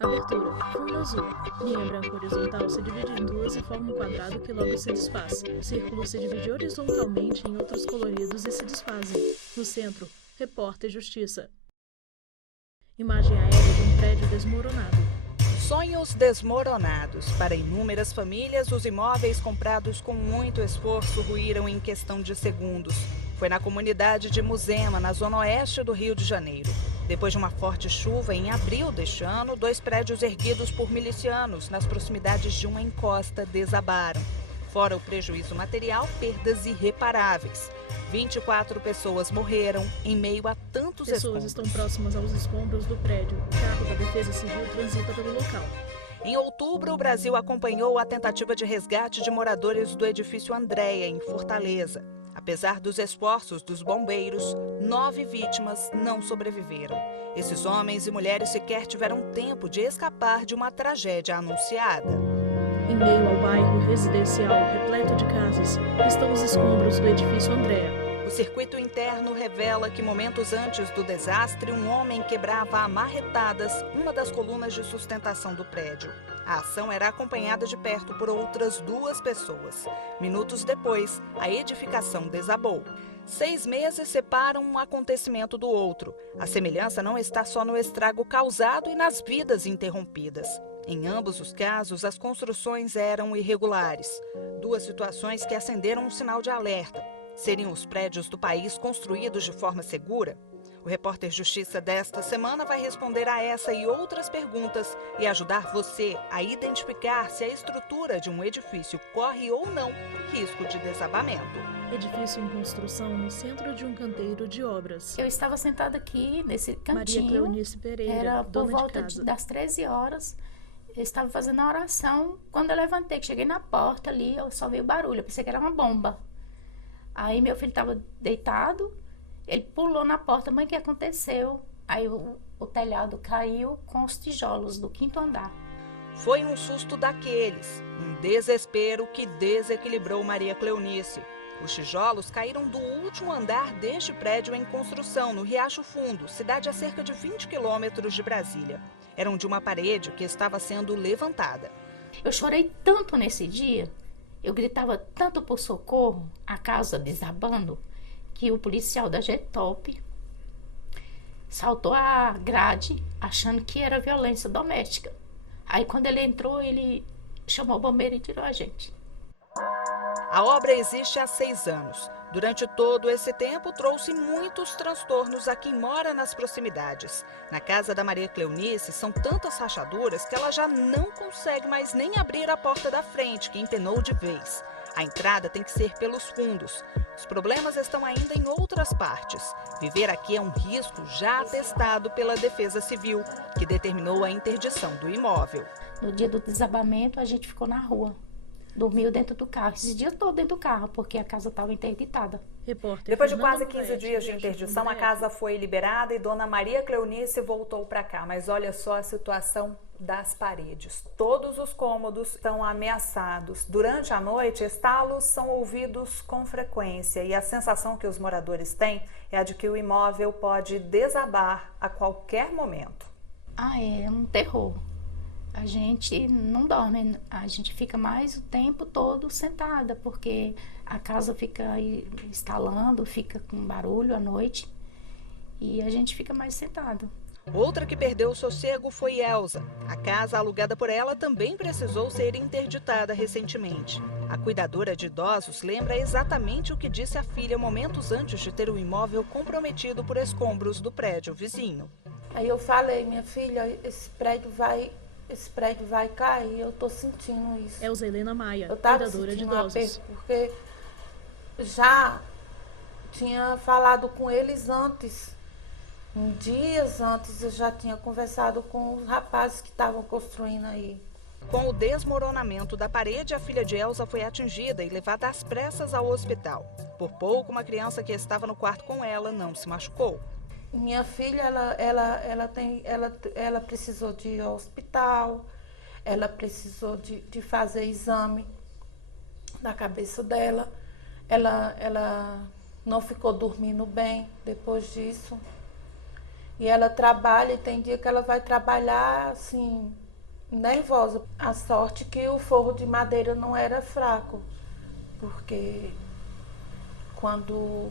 Abertura. Fundo azul. Linha branca horizontal se divide em duas e forma um quadrado que logo se desfaz. Círculo se divide horizontalmente em outros coloridos e se desfazem. No centro, repórter Justiça. Imagem aérea de um prédio desmoronado. Sonhos desmoronados. Para inúmeras famílias, os imóveis comprados com muito esforço ruíram em questão de segundos. Foi na comunidade de Muzema, na zona oeste do Rio de Janeiro. Depois de uma forte chuva, em abril deste ano, 2 prédios erguidos por milicianos nas proximidades de uma encosta desabaram. Fora o prejuízo material, perdas irreparáveis. 24 pessoas morreram em meio a tantos Pessoas escombros. estão próximas aos escombros do prédio. O carro da Defesa Civil transita pelo local. Em outubro, o Brasil acompanhou a tentativa de resgate de moradores do edifício Andréia, em Fortaleza. Apesar dos esforços dos bombeiros, 9 vítimas não sobreviveram. Esses homens e mulheres sequer tiveram tempo de escapar de uma tragédia anunciada. Em meio ao bairro residencial repleto de casas, estão os escombros do edifício Andréia. O circuito interno revela que momentos antes do desastre, um homem quebrava a marretadas uma das colunas de sustentação do prédio. A ação era acompanhada de perto por outras 2 pessoas. Minutos depois, a edificação desabou. 6 meses separam um acontecimento do outro. A semelhança não está só no estrago causado e nas vidas interrompidas. Em ambos os casos, as construções eram irregulares. 2 situações que acenderam um sinal de alerta. Seriam os prédios do país construídos de forma segura? O repórter Justiça desta semana vai responder a essa e outras perguntas e ajudar você a identificar se a estrutura de um edifício corre ou não risco de desabamento. Edifício em construção no centro de um canteiro de obras. Eu estava sentada aqui nesse cantinho. Maria Cleonice Pereira, era por dona volta de casa. das 13 horas. Eu estava fazendo a oração. Quando eu levantei, que cheguei na porta ali, eu só vi o barulho. Eu pensei que era uma bomba. Aí meu filho estava deitado, ele pulou na porta. Mãe, o que aconteceu? Aí o telhado caiu com os tijolos do 5º andar. Foi um susto daqueles, um desespero que desequilibrou Maria Cleonice. Os tijolos caíram do último andar deste prédio em construção, no Riacho Fundo, cidade a cerca de 20 quilômetros de Brasília. Eram de uma parede que estava sendo levantada. Eu chorei tanto nesse dia, eu gritava tanto por socorro, a casa desabando, que o policial da Getop saltou a grade achando que era violência doméstica. Aí quando ele entrou, ele chamou o bombeiro e tirou a gente. A obra existe há 6 anos. Durante todo esse tempo, trouxe muitos transtornos a quem mora nas proximidades. Na casa da Maria Cleonice, são tantas rachaduras que ela já não consegue mais nem abrir a porta da frente, que empenou de vez. A entrada tem que ser pelos fundos. Os problemas estão ainda em outras partes. Viver aqui é um risco já atestado pela Defesa Civil, que determinou a interdição do imóvel. No dia do desabamento, a gente ficou na rua. Dormiu dentro do carro, esse dia todo dentro do carro, porque a casa estava interditada. Repórter Depois de Fernanda quase 15 Moraes, dias de Riacho interdição, Fundo a casa foi liberada e dona Maria Cleonice voltou para cá. Mas olha só a situação das paredes. Todos os cômodos estão ameaçados. Durante a noite, estalos são ouvidos com frequência e a sensação que os moradores têm é a de que o imóvel pode desabar a qualquer momento. É um terror. A gente não dorme, a gente fica mais o tempo todo sentada, porque a casa fica estalando, fica com barulho à noite e a gente fica mais sentado. Outra que perdeu o sossego foi Elza. A casa alugada por ela também precisou ser interditada recentemente. A cuidadora de idosos lembra exatamente o que disse a filha momentos antes de ter o imóvel comprometido por escombros do prédio vizinho. Aí eu falei, minha filha, esse prédio vai cair, eu tô sentindo isso. Elza Helena Maia, Eu tava cuidadora de sentindo um idosos. aperto, porque já tinha falado com eles antes. Dias antes eu já tinha conversado com os rapazes que estavam construindo aí. Com o desmoronamento da parede, a filha de Elza foi atingida e levada às pressas ao hospital. Por pouco, uma criança que estava no quarto com ela não se machucou. Minha filha, ela precisou de ir ao hospital, ela precisou de fazer exame na cabeça dela. Ela não ficou dormindo bem depois disso. E ela trabalha e tem dia que ela vai trabalhar assim, nervosa. A sorte que o forro de madeira não era fraco, porque quando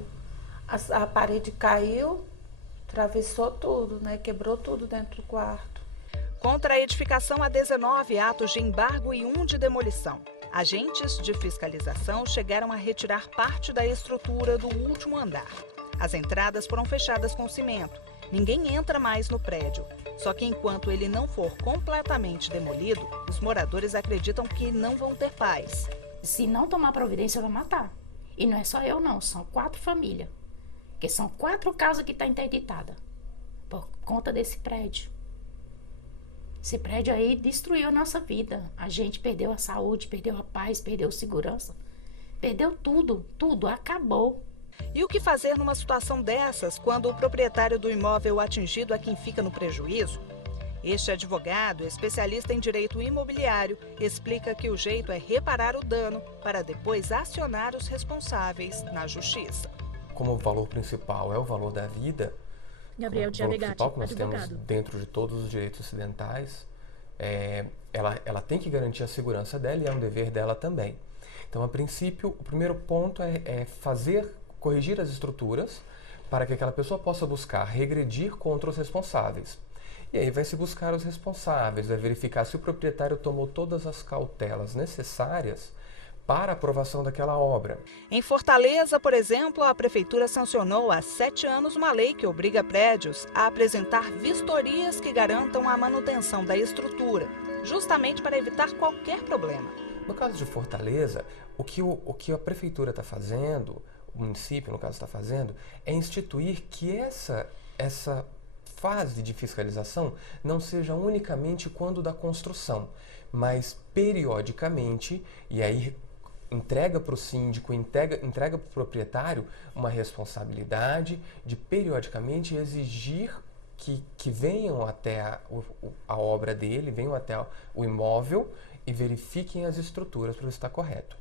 a parede caiu, atravessou tudo, né? Quebrou tudo dentro do quarto. Contra a edificação, há 19 atos de embargo e 1 de demolição. Agentes de fiscalização chegaram a retirar parte da estrutura do último andar. As entradas foram fechadas com cimento. Ninguém entra mais no prédio. Só que enquanto ele não for completamente demolido, os moradores acreditam que não vão ter paz. Se não tomar providência, vai matar. E não é só eu não, são 4 famílias. Porque são 4 casas que estão interditadas por conta desse prédio. Esse prédio aí destruiu a nossa vida. A gente perdeu a saúde, perdeu a paz, perdeu a segurança. Perdeu tudo, tudo, acabou. E o que fazer numa situação dessas, quando o proprietário do imóvel atingido é quem fica no prejuízo? Este advogado, especialista em direito imobiliário, explica que o jeito é reparar o dano para depois acionar os responsáveis na justiça. Como o valor principal é o valor da vida, Gabriel o valor principal que nós advogado. temos dentro de todos os direitos ocidentais, ela tem que garantir a segurança dela e é um dever dela também. Então, a princípio, o primeiro ponto é corrigir as estruturas para que aquela pessoa possa buscar regredir contra os responsáveis. E aí vai se buscar os responsáveis, vai verificar se o proprietário tomou todas as cautelas necessárias para a aprovação daquela obra. Em Fortaleza, por exemplo, a prefeitura sancionou há 7 anos uma lei que obriga prédios a apresentar vistorias que garantam a manutenção da estrutura, justamente para evitar qualquer problema. No caso de Fortaleza, o que a prefeitura está fazendo, o município, no caso, está fazendo, é instituir que essa fase de fiscalização não seja unicamente quando da construção, mas periodicamente, e aí entrega para o síndico, entrega para o proprietário uma responsabilidade de periodicamente exigir que venham até a obra dele, venham até o imóvel e verifiquem as estruturas para ver se está correto.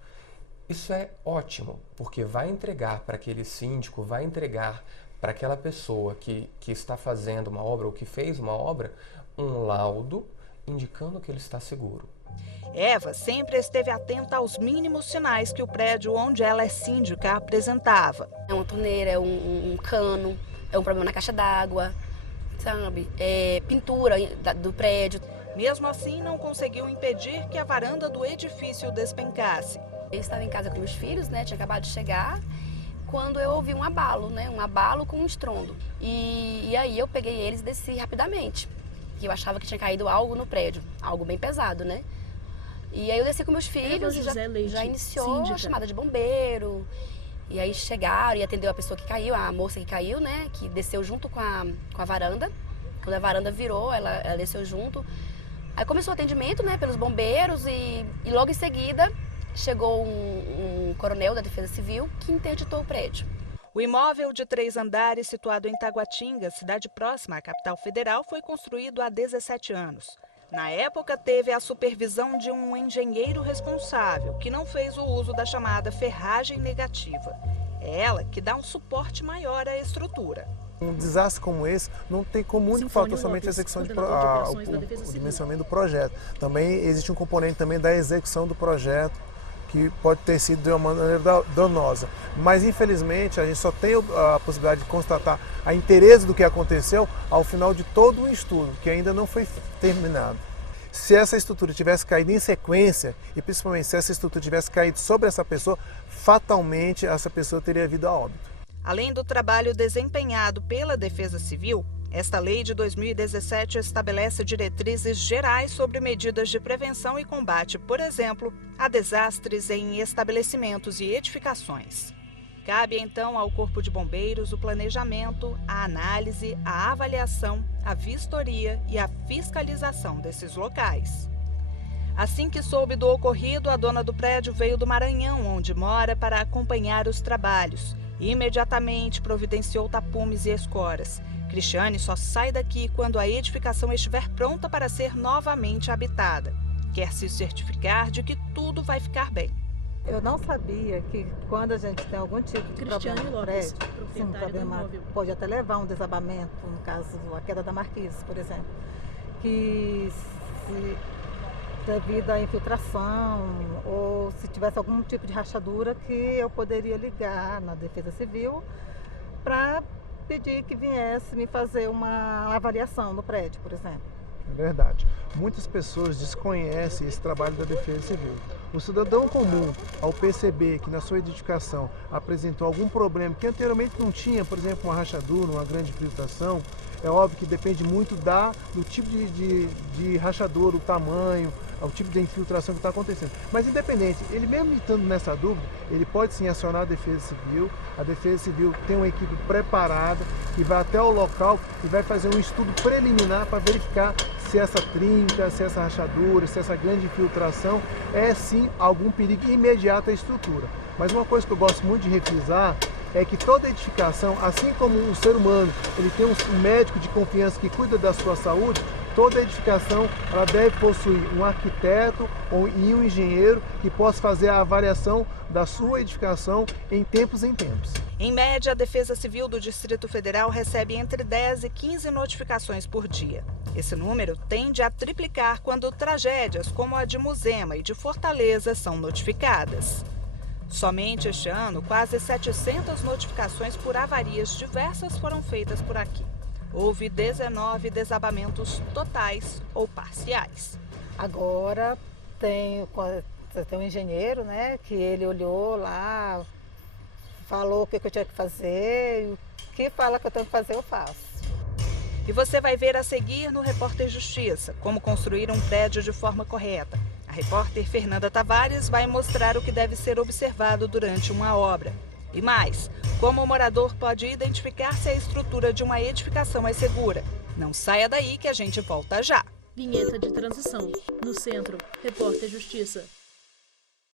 Isso é ótimo, porque vai entregar para aquele síndico, vai entregar para aquela pessoa que está fazendo uma obra ou que fez uma obra, um laudo indicando que ele está seguro. Eva sempre esteve atenta aos mínimos sinais que o prédio onde ela é síndica apresentava. É uma torneira, é um cano, é um problema na caixa d'água, sabe? É pintura do prédio. Mesmo assim, não conseguiu impedir que a varanda do edifício despencasse. Eu estava em casa com meus filhos, né? Tinha acabado de chegar, quando eu ouvi um abalo, né? Um abalo com um estrondo. E aí eu peguei eles e desci rapidamente, que eu achava que tinha caído algo no prédio, algo bem pesado, né? E aí eu desci com meus filhos e já iniciou síndica. A chamada de bombeiro. E aí chegaram e atendeu a pessoa que caiu, a moça que caiu, né? Que desceu junto com a varanda. Quando a varanda virou, ela desceu junto. Aí começou o atendimento, né? Pelos bombeiros e logo em seguida chegou um coronel da Defesa Civil que interditou o prédio. O imóvel de 3 andares, situado em Taguatinga, cidade próxima à capital federal, foi construído há 17 anos. Na época, teve a supervisão de um engenheiro responsável, que não fez o uso da chamada ferragem negativa. É ela que dá um suporte maior à estrutura. Um desastre como esse não tem como único fator somente a execução o dimensionamento do projeto. Também existe um componente também da execução do projeto, que pode ter sido de uma maneira danosa. Mas, infelizmente, a gente só tem a possibilidade de constatar a inteireza do que aconteceu ao final de todo um estudo, que ainda não foi terminado. Se essa estrutura tivesse caído em sequência, e principalmente se essa estrutura tivesse caído sobre essa pessoa, fatalmente essa pessoa teria vindo a óbito. Além do trabalho desempenhado pela Defesa Civil, esta lei de 2017 estabelece diretrizes gerais sobre medidas de prevenção e combate, por exemplo, a desastres em estabelecimentos e edificações. Cabe então ao Corpo de Bombeiros o planejamento, a análise, a avaliação, a vistoria e a fiscalização desses locais. Assim que soube do ocorrido, a dona do prédio veio do Maranhão, onde mora, para acompanhar os trabalhos. Imediatamente providenciou tapumes e escoras. Cristiane só sai daqui quando a edificação estiver pronta para ser novamente habitada. Quer se certificar de que tudo vai ficar bem. Eu não sabia que quando a gente tem algum tipo de Cristiane problema no Lopes, prédio, sim, um proprietária do problema imóvel. pode até levar a um desabamento, no caso a queda da marquise, por exemplo, que devido à infiltração ou se tivesse algum tipo de rachadura que eu poderia ligar na Defesa Civil para pedir que viesse me fazer uma avaliação no prédio, por exemplo. É verdade. Muitas pessoas desconhecem esse trabalho da Defesa Civil. O cidadão comum, ao perceber que na sua edificação apresentou algum problema que anteriormente não tinha, por exemplo, uma rachadura, uma grande infiltração, é óbvio que depende muito do tipo de rachadura, o tamanho, o tipo de infiltração que está acontecendo. Mas independente, ele mesmo estando nessa dúvida, ele pode sim acionar a Defesa Civil. A Defesa Civil tem uma equipe preparada que vai até o local e vai fazer um estudo preliminar para verificar se essa trinca, se essa rachadura, se essa grande infiltração é sim algum perigo imediato à estrutura. Mas uma coisa que eu gosto muito de refrisar é que toda edificação, assim como um ser humano, ele tem um médico de confiança que cuida da sua saúde, toda edificação ela deve possuir um arquiteto e um engenheiro que possa fazer a avaliação da sua edificação em tempos. Em média, a Defesa Civil do Distrito Federal recebe entre 10 e 15 notificações por dia. Esse número tende a triplicar quando tragédias como a de Muzema e de Fortaleza são notificadas. Somente este ano, quase 700 notificações por avarias diversas foram feitas por aqui. Houve 19 desabamentos totais ou parciais. Agora tem um engenheiro, né, que ele olhou lá, falou o que eu tinha que fazer, e o que fala que eu tenho que fazer eu faço. E você vai ver a seguir no Repórter Justiça, como construir um prédio de forma correta. A repórter Fernanda Tavares vai mostrar o que deve ser observado durante uma obra. E mais, como o morador pode identificar se a estrutura de uma edificação é segura. Não saia daí que a gente volta já. Vinheta de transição. No centro, Repórter Justiça.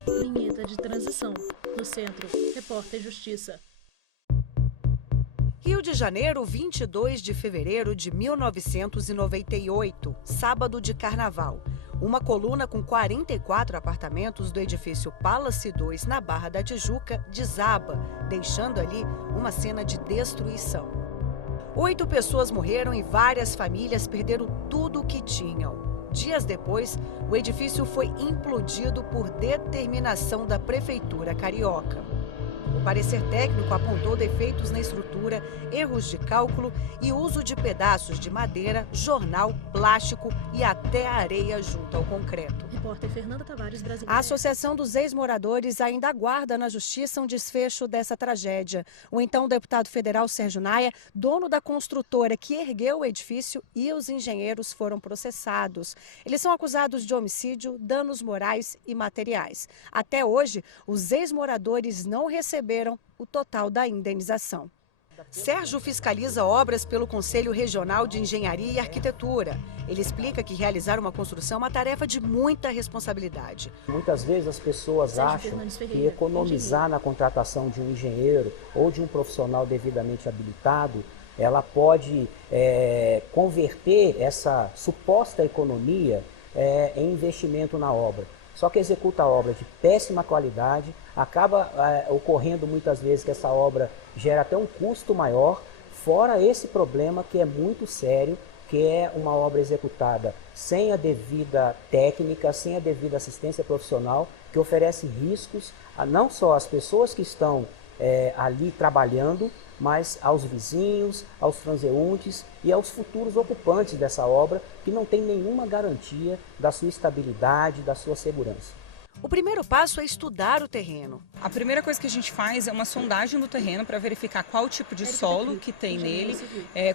Vinheta de transição. No centro, Repórter Justiça. Rio de Janeiro, 22 de fevereiro de 1998, sábado de carnaval. Uma coluna com 44 apartamentos do edifício Palace 2, na Barra da Tijuca, desaba, deixando ali uma cena de destruição. 8 pessoas morreram e várias famílias perderam tudo o que tinham. Dias depois, o edifício foi implodido por determinação da Prefeitura Carioca. O parecer técnico apontou defeitos na estrutura, erros de cálculo e uso de pedaços de madeira, jornal, plástico e até areia junto ao concreto. Repórter Fernanda Tavares, Brasil. A Associação dos Ex-Moradores ainda aguarda na Justiça um desfecho dessa tragédia. O então deputado federal Sérgio Naia, dono da construtora que ergueu o edifício, e os engenheiros foram processados. Eles são acusados de homicídio, danos morais e materiais. Até hoje, os ex-moradores não receberam o total da indenização. Sérgio fiscaliza obras pelo Conselho Regional de Engenharia e Arquitetura. Ele explica que realizar uma construção é uma tarefa de muita responsabilidade. Muitas vezes as pessoas acham que economizar na contratação de um engenheiro ou de um profissional devidamente habilitado, ela pode converter essa suposta economia em investimento na obra. Só que executa a obra de péssima qualidade, acaba ocorrendo muitas vezes que essa obra gera até um custo maior, fora esse problema que é muito sério, que é uma obra executada sem a devida técnica, sem a devida assistência profissional, que oferece riscos a não só às pessoas que estão ali trabalhando, mas aos vizinhos, aos transeuntes e aos futuros ocupantes dessa obra, que não tem nenhuma garantia da sua estabilidade, da sua segurança. O primeiro passo é estudar o terreno. A primeira coisa que a gente faz é uma sondagem do terreno para verificar qual o tipo de solo que tem nele,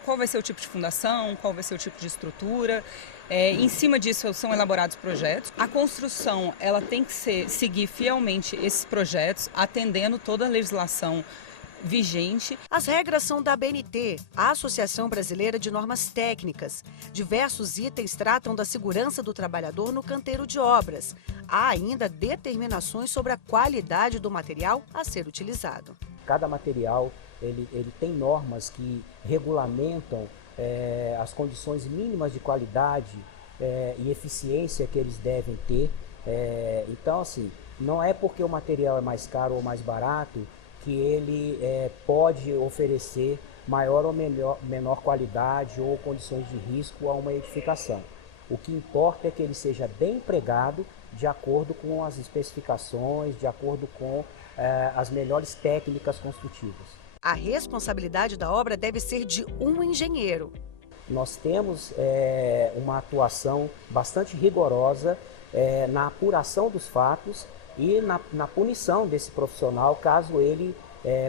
qual vai ser o tipo de fundação, qual vai ser o tipo de estrutura. Em cima disso são elaborados projetos. A construção ela tem que seguir fielmente esses projetos, atendendo toda a legislação vigente. As regras são da ABNT, a Associação Brasileira de Normas Técnicas. Diversos itens tratam da segurança do trabalhador no canteiro de obras. Há ainda determinações sobre a qualidade do material a ser utilizado. Cada material ele tem normas que regulamentam as condições mínimas de qualidade e eficiência que eles devem ter. Então, assim, não é porque o material é mais caro ou mais barato que ele pode oferecer maior ou menor qualidade ou condições de risco a uma edificação. O que importa é que ele seja bem empregado de acordo com as especificações, de acordo com as melhores técnicas construtivas. A responsabilidade da obra deve ser de um engenheiro. Nós temos uma atuação bastante rigorosa na apuração dos fatos e na punição desse profissional caso ele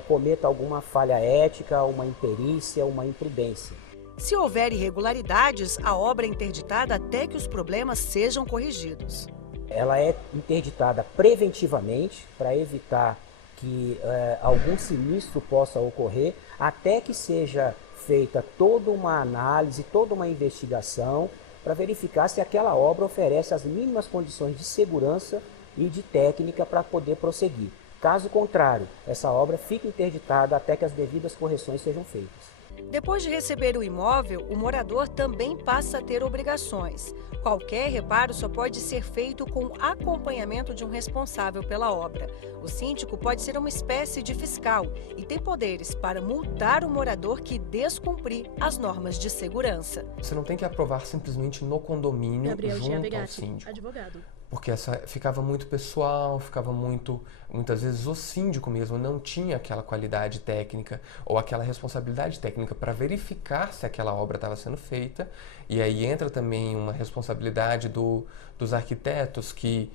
cometa alguma falha ética, uma imperícia, uma imprudência. Se houver irregularidades, a obra é interditada até que os problemas sejam corrigidos. Ela é interditada preventivamente para evitar que algum sinistro possa ocorrer, até que seja feita toda uma análise, toda uma investigação para verificar se aquela obra oferece as mínimas condições de segurança e de técnica para poder prosseguir. Caso contrário, essa obra fica interditada até que as devidas correções sejam feitas. Depois de receber o imóvel, o morador também passa a ter obrigações. Qualquer reparo só pode ser feito com acompanhamento de um responsável pela obra. O síndico pode ser uma espécie de fiscal e tem poderes para multar o morador que descumprir as normas de segurança. Você não tem que aprovar simplesmente no condomínio Gabriel junto ao síndico. Advogado. Porque ficava muito pessoal, ficava muitas vezes o síndico mesmo não tinha aquela qualidade técnica ou aquela responsabilidade técnica para verificar se aquela obra estava sendo feita. E aí entra também uma responsabilidade dos arquitetos que,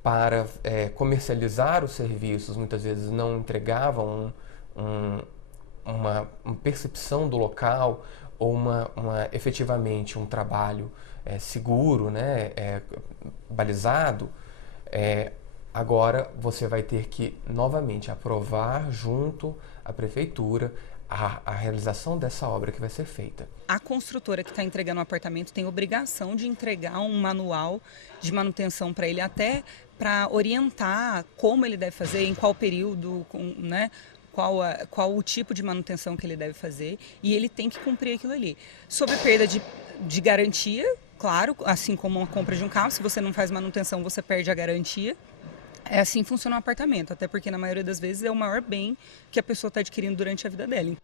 para comercializar os serviços, muitas vezes não entregavam uma percepção do local ou efetivamente um trabalho seguro, né, balizado. Agora você vai ter que novamente aprovar junto à prefeitura a realização dessa obra que vai ser feita. A construtora que está entregando o apartamento tem obrigação de entregar um manual de manutenção para ele, até para orientar como ele deve fazer, em qual período, né? Qual o tipo de manutenção que ele deve fazer, e ele tem que cumprir aquilo ali. Sob perda de garantia, claro, assim como uma compra de um carro, se você não faz manutenção, você perde a garantia. É assim que funciona um apartamento, até porque na maioria das vezes é o maior bem que a pessoa está adquirindo durante a vida dela.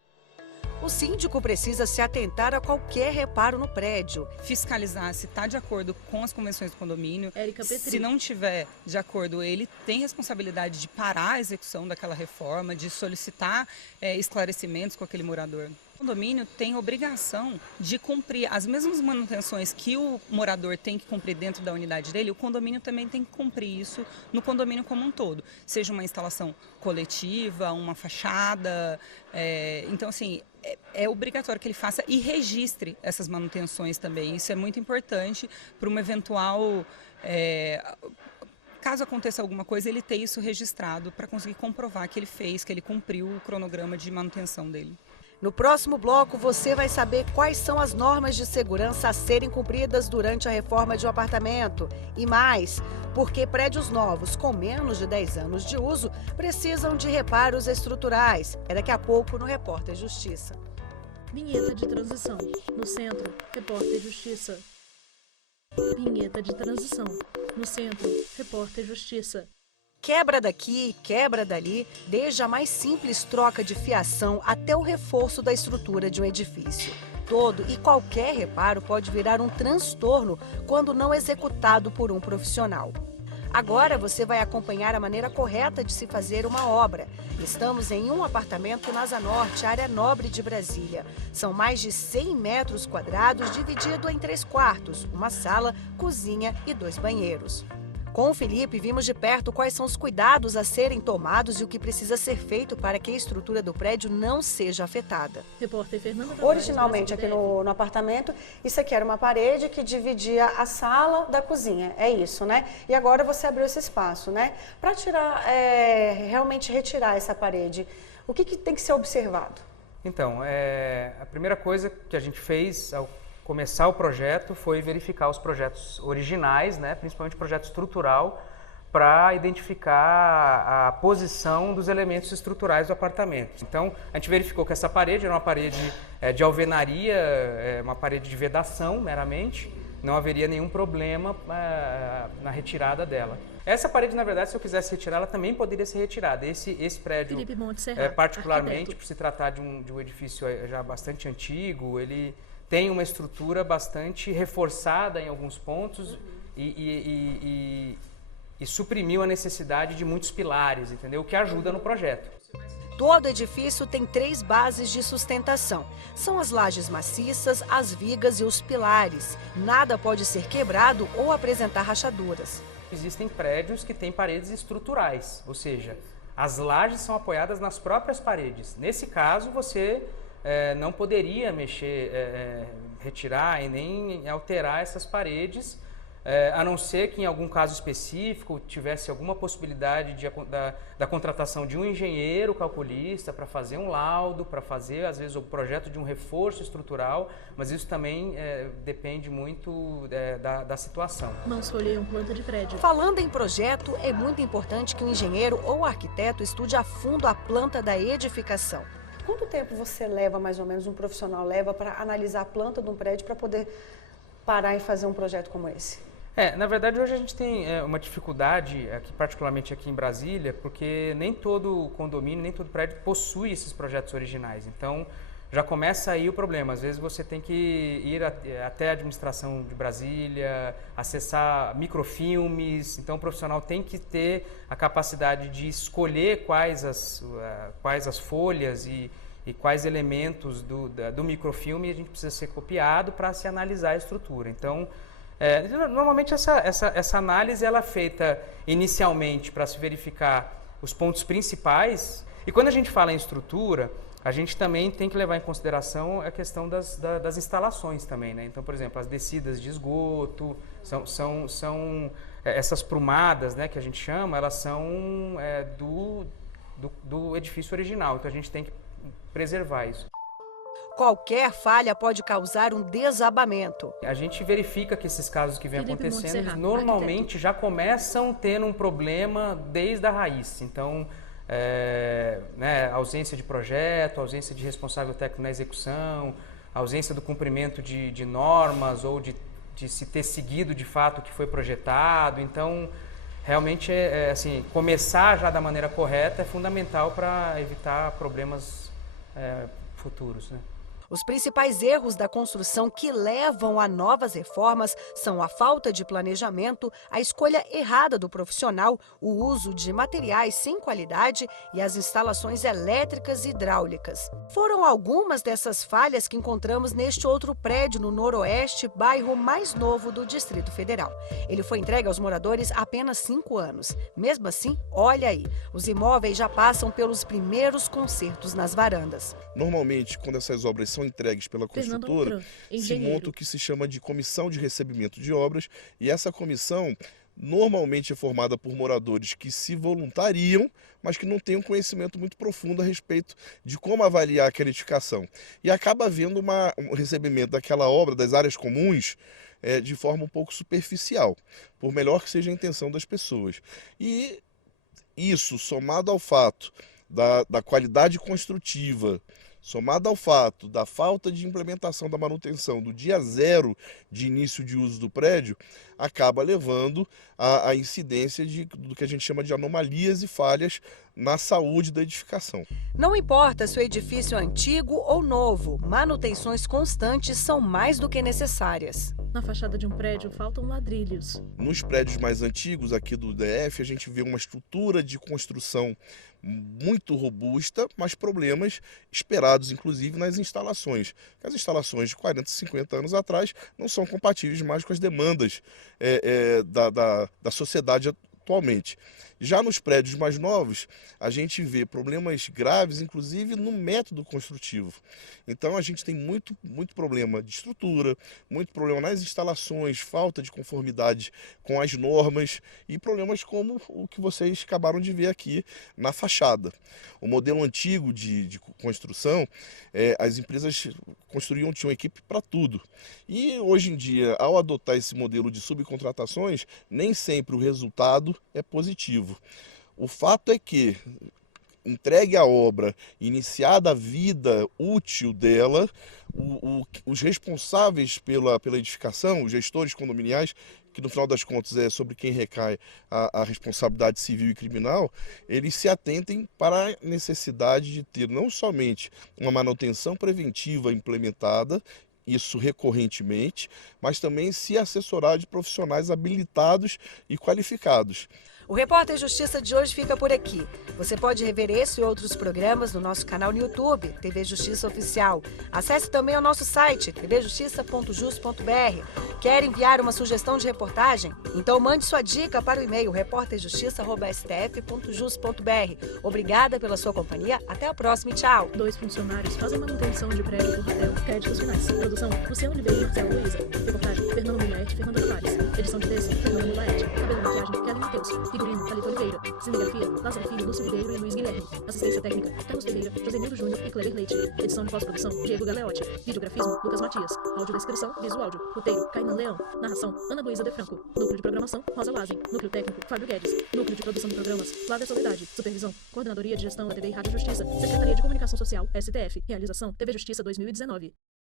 O síndico precisa se atentar a qualquer reparo no prédio. Fiscalizar se está de acordo com as convenções do condomínio. Se não tiver de acordo, ele tem responsabilidade de parar a execução daquela reforma, de solicitar esclarecimentos com aquele morador. O condomínio tem obrigação de cumprir as mesmas manutenções que o morador tem que cumprir dentro da unidade dele, o condomínio também tem que cumprir isso no condomínio como um todo. Seja uma instalação coletiva, uma fachada. Então, assim, é obrigatório que ele faça e registre essas manutenções também. Isso é muito importante para uma eventual... caso aconteça alguma coisa, ele ter isso registrado para conseguir comprovar que ele fez, que ele cumpriu o cronograma de manutenção dele. No próximo bloco, você vai saber quais são as normas de segurança a serem cumpridas durante a reforma de um apartamento. E mais, porque prédios novos com menos de 10 anos de uso precisam de reparos estruturais. É daqui a pouco no Repórter Justiça. Vinheta de transição. No centro, Repórter Justiça. Vinheta de transição. No centro, Repórter Justiça. Quebra daqui, quebra dali, desde a mais simples troca de fiação até o reforço da estrutura de um edifício. Todo e qualquer reparo pode virar um transtorno quando não executado por um profissional. Agora você vai acompanhar a maneira correta de se fazer uma obra. Estamos em um apartamento na Asa Norte, área nobre de Brasília. São mais de 100 metros quadrados, dividido em 3 quartos, uma sala, cozinha e 2 banheiros. Com o Felipe, vimos de perto quais são os cuidados a serem tomados e o que precisa ser feito para que a estrutura do prédio não seja afetada. Repórter Fernanda Tavares. Originalmente, aqui no apartamento, isso aqui era uma parede que dividia a sala da cozinha, é isso, né? E agora você abriu esse espaço, né? Para tirar, realmente retirar essa parede, o que tem que ser observado? Então, a primeira coisa que a gente fez ao começar o projeto foi verificar os projetos originais, né, principalmente o projeto estrutural, para identificar a posição dos elementos estruturais do apartamento. Então, a gente verificou que essa parede era uma parede de alvenaria, uma parede de vedação meramente, não haveria nenhum problema na retirada dela. Essa parede, na verdade, se eu quisesse retirar, ela também poderia ser retirada. Esse prédio, particularmente, por se tratar de um edifício já bastante antigo, ele tem uma estrutura bastante reforçada em alguns pontos e suprimiu a necessidade de muitos pilares, entendeu? O que ajuda no projeto. Todo edifício tem 3 bases de sustentação. São as lajes maciças, as vigas e os pilares. Nada pode ser quebrado ou apresentar rachaduras. Existem prédios que têm paredes estruturais, ou seja, as lajes são apoiadas nas próprias paredes. Nesse caso, você não poderia retirar e nem alterar essas paredes, a não ser que em algum caso específico tivesse alguma possibilidade da contratação de um engenheiro calculista para fazer um laudo, para fazer às vezes o projeto de um reforço estrutural, mas isso também depende muito da situação. Mãos folheiam planta de prédio. Falando em projeto, é muito importante que o engenheiro ou arquiteto estude a fundo a planta da edificação. Quanto tempo você leva, mais ou menos, um profissional leva para analisar a planta de um prédio para poder parar e fazer um projeto como esse? Na verdade, hoje a gente tem uma dificuldade, particularmente aqui em Brasília, porque nem todo condomínio, nem todo prédio possui esses projetos originais. Então, já começa aí o problema. Às vezes você tem que ir até a administração de Brasília, acessar microfilmes. Então, o profissional tem que ter a capacidade de escolher quais as folhas e quais elementos do microfilme a gente precisa ser copiado para se analisar a estrutura. Então, normalmente essa análise ela é feita inicialmente para se verificar os pontos principais, e quando a gente fala em estrutura, a gente também tem que levar em consideração a questão das instalações também, né? Então, por exemplo, as descidas de esgoto, são essas prumadas, né, que a gente chama, elas são do edifício original, então a gente tem que preservar isso. Qualquer falha pode causar um desabamento. A gente verifica que esses casos que vêm acontecendo, eles normalmente já começam tendo um problema desde a raiz. Então, ausência de projeto, ausência de responsável técnico na execução, ausência do cumprimento de normas ou de se ter seguido de fato o que foi projetado. Então, realmente, começar já da maneira correta é fundamental para evitar problemas futuros, né? Os principais erros da construção que levam a novas reformas são a falta de planejamento, a escolha errada do profissional, o uso de materiais sem qualidade e as instalações elétricas e hidráulicas. Foram algumas dessas falhas que encontramos neste outro prédio no Noroeste, bairro mais novo do Distrito Federal. Ele foi entregue aos moradores há apenas 5 anos. Mesmo assim, olha aí, os imóveis já passam pelos primeiros consertos nas varandas. Normalmente, quando essas obras são entregues pela construtora, se monta o que se chama de comissão de recebimento de obras, e essa comissão normalmente é formada por moradores que se voluntariam, mas que não têm um conhecimento muito profundo a respeito de como avaliar aquela edificação. E acaba havendo um recebimento daquela obra, das áreas comuns, de forma um pouco superficial, por melhor que seja a intenção das pessoas. E isso, somado ao fato da qualidade construtiva, somado ao fato da falta de implementação da manutenção do dia 0 de início de uso do prédio, acaba levando à incidência do que a gente chama de anomalias e falhas na saúde da edificação. Não importa se o edifício é antigo ou novo, manutenções constantes são mais do que necessárias. Na fachada de um prédio faltam ladrilhos. Nos prédios mais antigos aqui do DF, a gente vê uma estrutura de construção muito robusta, mas problemas esperados, inclusive, nas instalações. As instalações de 40, 50 anos atrás não são compatíveis mais com as demandas da sociedade atualmente. Já nos prédios mais novos, a gente vê problemas graves, inclusive no método construtivo. Então a gente tem muito problema de estrutura, muito problema nas instalações, falta de conformidade com as normas e problemas como o que vocês acabaram de ver aqui na fachada. O modelo antigo de construção, as empresas tinham uma equipe para tudo. E hoje em dia, ao adotar esse modelo de subcontratações, nem sempre o resultado é positivo. O fato é que entregue a obra, iniciada a vida útil dela, os responsáveis pela edificação, os gestores condominiais, que no final das contas é sobre quem recai a responsabilidade civil e criminal, eles se atentem para a necessidade de ter não somente uma manutenção preventiva implementada, isso recorrentemente, mas também se assessorar de profissionais habilitados e qualificados. O Repórter Justiça de hoje fica por aqui. Você pode rever esse e outros programas no nosso canal no YouTube, TV Justiça Oficial. Acesse também o nosso site, tvjustiça.jus.br. Quer enviar uma sugestão de reportagem? Então mande sua dica para o e-mail repórterjustiça@stf.jus.br. Obrigada pela sua companhia. Até a próxima e tchau. 2 funcionários fazem manutenção de prédio do hotel. Créditos finais. Produção: Luciano Oliveira e Marcelo Luiza. Reportagem: Fernando Mulaerte e Fernando Tavares. Edição de texto: Fernando Mulaerte. Cabelo e maquiagem: Kelly Matheus. Figurino: Thalita Oliveira. Cinegrafia: Lázaro Filho, Lúcio Ribeiro e Luiz Guilherme. Assistência técnica: Carlos Ferreira, Josenildo Júnior e Cleber Leite. Edição de pós-produção: Diego Galeotti. Videografismo: Lucas Matias. Audiodescrição: Visual áudio. Roteiro: Kainan Leão. Narração: Ana Luísa De Franco. Núcleo de programação: Rosa Lazen. Núcleo técnico: Fábio Guedes. Núcleo de produção de programas: Flávia Soledade. Supervisão: Coordenadoria de Gestão da TV e Rádio Justiça. Secretaria de Comunicação Social, STF. Realização: TV Justiça 2019.